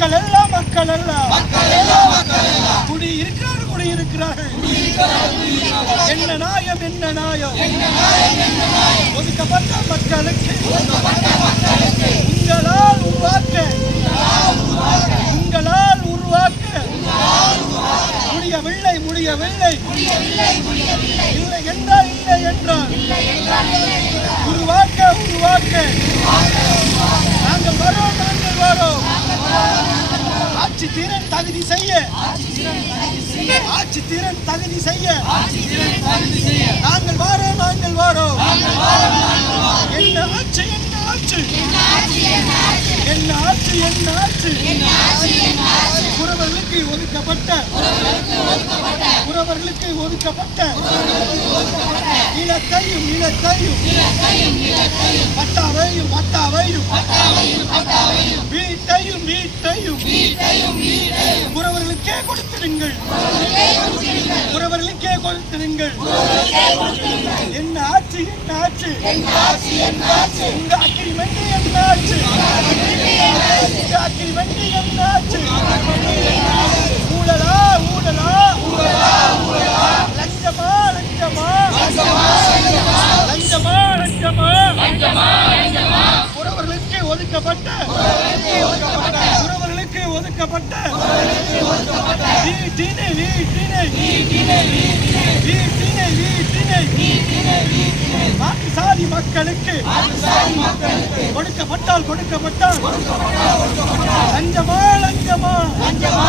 மக்கள் எல்லாம் மக்கள் எல்லாம் குடி இருக்கிறார்கள் குடி இருக்கிறார்கள் என்ன நாயம் என்ன நாயம் ஒதுக்கப்பட்ட மக்களுக்கு உங்களால் உருவாக்க உங்களால் உருவாக்க முடியவில்லை முடியவில்லை. இல்லை என்றால் இல்லை என்றால். உருவாக்க உருவாக்க. நாங்கள் வரோம் நாங்கள் வரோம். ஆட்சி திறன் தகுதி செய்ய. ஆட்சி திறன் தகுதி செய்ய. நாங்கள் வாரோம் நாங்கள் வாரோம். என்ன ஆட்சி என்ன ஆட்சி? என்ன ஆட்சி என்ன ஆட்சி? குறவர்களுக்கு ஒதுக்கப்பட்ட குறவர்களுக்கு ஒதுக்கப்பட்ட நிலத்தையும் நிலத்தையும் பட்டாவையும் பட்டாவையும் வீட்டையும் வீட்டையும். குறவர்களுக்கே கொடுத்திருங்கள் குறவர்களுக்கே கொடுத்திருங்கள் என்ன ஆட்சி என்ன ஆட்சி. இந்த அக்ரிமெண்ட் என்ன ஆட்சி. வீட்டினை வீட்டினை வீட்டினை வீட்டினை மாற்று சாதி மக்களுக்கு கொடுக்கப்பட்டால் கொடுக்கப்பட்டால் லஞ்சமா லஞ்சமா லஞ்சமா லஞ்சமா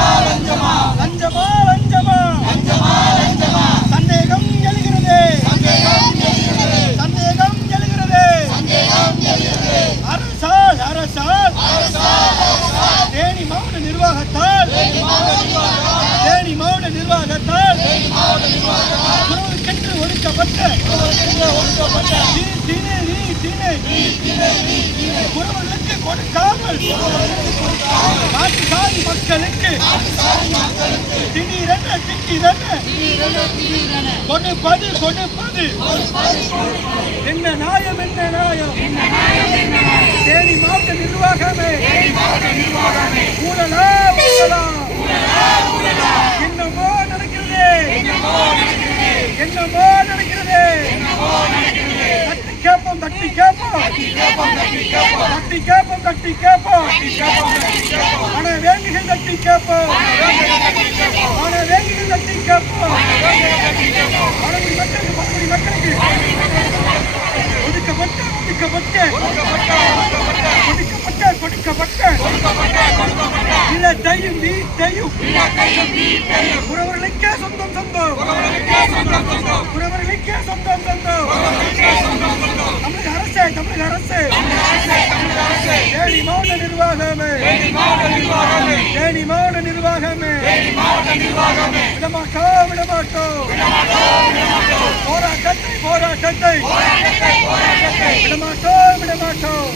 ஒதுக்கப்பட்ட வீட்டினை வீட்டினை குறவர்களுக்கு கொடுக்காமல் நாட்டு சாதி மக்களுக்கு திடீரென திடீரென கொடுப்பது கொடுப்பது என்ன நாயம் என்ன நியாயம் தேனி மாவட்ட நிர்வாகமே? கட்டி தட்டி கேட்போம் தட்டி கேட்போம் தட்டி கேட்போம் ஆன வேண்டுகள் தட்டி கேட்போம் ஆன வேண்டுகள் தட்டி கேட்போம் பழங்குடி மக்களுக்கு பழங்குடி மக்களுக்கு. ஒதுக்கப்பட்ட ஒதுக்கப்பட்ட. கொடுக்கப்பட்ட. கொடுக்கப்பட்ட நிலத்தையும் வீட்டையும் உறவர்களுக்கே சொந்தம் சொந்தம் உறவர்களுக்கே சொந்தம் சொந்தம் தமிழக அரசே. தமிழக அரசே தேனி மாவட்ட நிர்வாகமே. தேனி மாவட்ட நிர்வாகமே. விடமாட்டோம் விடமாட்டோம் போராட்டத்தை போராட்டத்தை. விடமாட்டோம் விடமாட்டோம்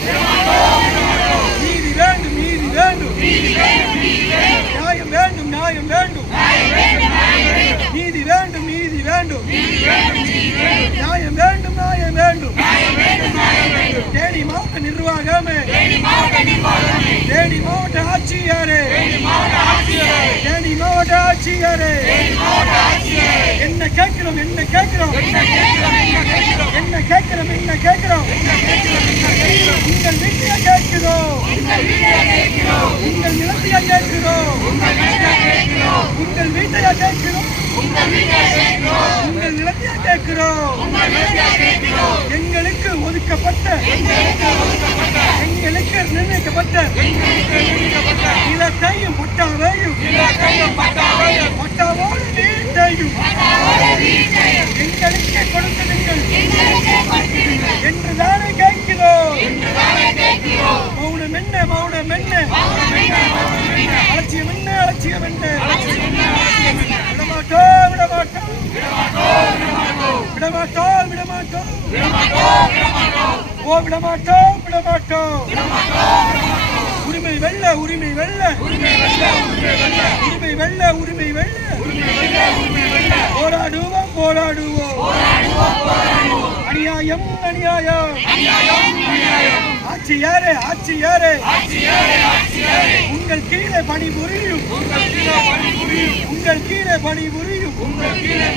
நீதி வேண்டும் நீதி வேண்டும். நியாயம் வேண்டும் நியாயம் வேண்டும் நீதி வேண்டும் நீதி வேண்டும் நியாயம் வேண்டும் நியாயம் வேண்டும் தேனி மாவட்ட நிர்வாகமே தேனி மாவட்ட ஆட்சியரே. தேனி மாவட்ட ஆட்சியரே. என்ன கேட்கிறோம் என்ன கேட்கிறோம்? என்ன கேட்கிறோம் என்ன கேட்கிறோம்? உங்கள் வீட்டையா கேட்கிறோம். உங்கள் நிலத்தையா கேட்கிறோம். உங்கள் வீட்டையா கேட்கிறோம். உங்கள் நிலத்தையா கேட்கிறோம். எங்களுக்கு ஒதுக்கப்பட்ட நிர்ணயிக்கப்பட்ட நிலத்தையும் பட்டாவையும் பட்டாவோடு வீட்டையும் எங்களுக்கு கொடுத்திருங்கள் என்றுதானே கேட்கிறோம். மௌனம் என்ன மௌனம் என்ன? அலட்சியம் என்ன அலட்சியம் என்ன? விடமாட்டோம் விடமாட்டோம். விடமாட்டோம் விடமாட்டோம். ஓ விடமாட்டோம் விடமாட்டோம். உரிமை வெல்ல உரிமை வெல்ல. உரிமை வெல்ல உரிமை வெல்ல. போராடுவோம் போராடுவோம். அநியாயம் அநியாயம். அச்சு யாரே உங்கள் கீழே பணி புரியும். உங்கள் கீழே பணி புரியும். உங்கள் கீழே பணிபுரியும் உங்கள் கீழே